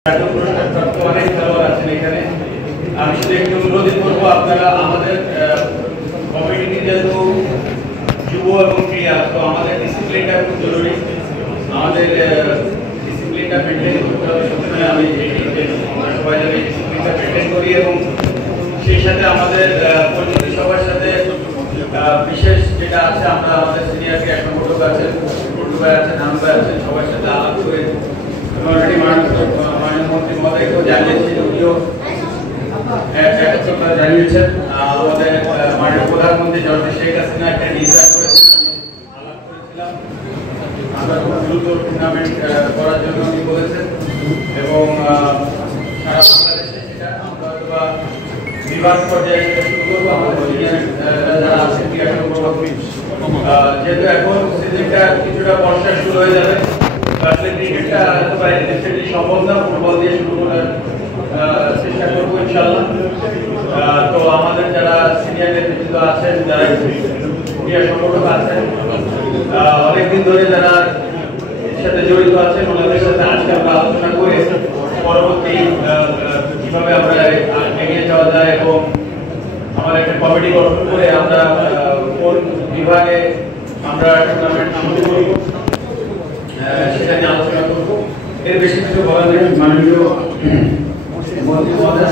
অনেক খেলোয়াড় আছেন এখানে। আমি শুধু একটু অনুরোধ করবো, আপনারা আমাদের কমিউনিটি যেহেতু যুব এবং ক্রীড়া, তো আমাদের ডিসিপ্লিনটা খুব জরুরি। আমাদের ডিসিপ্লিনটা মেনটেন করতে হবে। সবসময় আমি সবাই যাতে ডিসিপ্লিনটা মেনটেন করি এবং সেই সাথে আমাদের পরিচিতি সবার সাথে বিশেষ যেটা আছে, আমরা আমাদের সিনিয়র ক্রীড়া সংগঠক আছেন, টুটু ভাই আছেন, নানু ভাই আছেন, সবার সাথে আলাপ করে অলরেডি মাননীয় মন্ত্রী মহোদয়কেও জানিয়েছি, উনিও জানিয়েছেন। আমাদের মাননীয় প্রধানমন্ত্রী জননেত্রী শেখ হাসিনা একটা নির্দেশ করেছেন, আলাপ করেছিলাম, আমরা খুব দ্রুত টুর্নামেন্ট করার জন্য উনি বলেছেন এবং সারা বাংলাদেশে সেটা আমরা হয়তো বিভাগ পর্যায়ে সেটা শুরু করবো। আমাদের সিনিয়র যারা আছেন ক্রীড়া সংগঠক, যেহেতু এখন সিজনটা কিছুটা বর্ষা শুরু হয়ে যাবে, আসলে ক্রিকেটটা রিসেন্টলি সম্ভব না, ফুটবল দিয়ে শুরু করার চেষ্টা করবো ইনশাল্লাহ। তো আমাদের যারা সিনিয়র নেতৃত্ব আছেন, যারা ক্রীড়া সংগঠক আছেন, অনেকদিন ধরে যারা এর সাথে জড়িত আছেন, ওনাদের সাথে আজকে আমরা আলোচনা করে পরবর্তী কিভাবে আমরা এগিয়ে যাওয়া যায় এবং আমার একটা কমিটি গঠন করে আমরা কোন বিভাগে আমরা টুর্নামেন্ট শুরু করবো সেটা নিয়ে আলোচনা করবো। এর বেশি কিছু বলা নেই। মাননীয় মন্ত্রী মহোদয়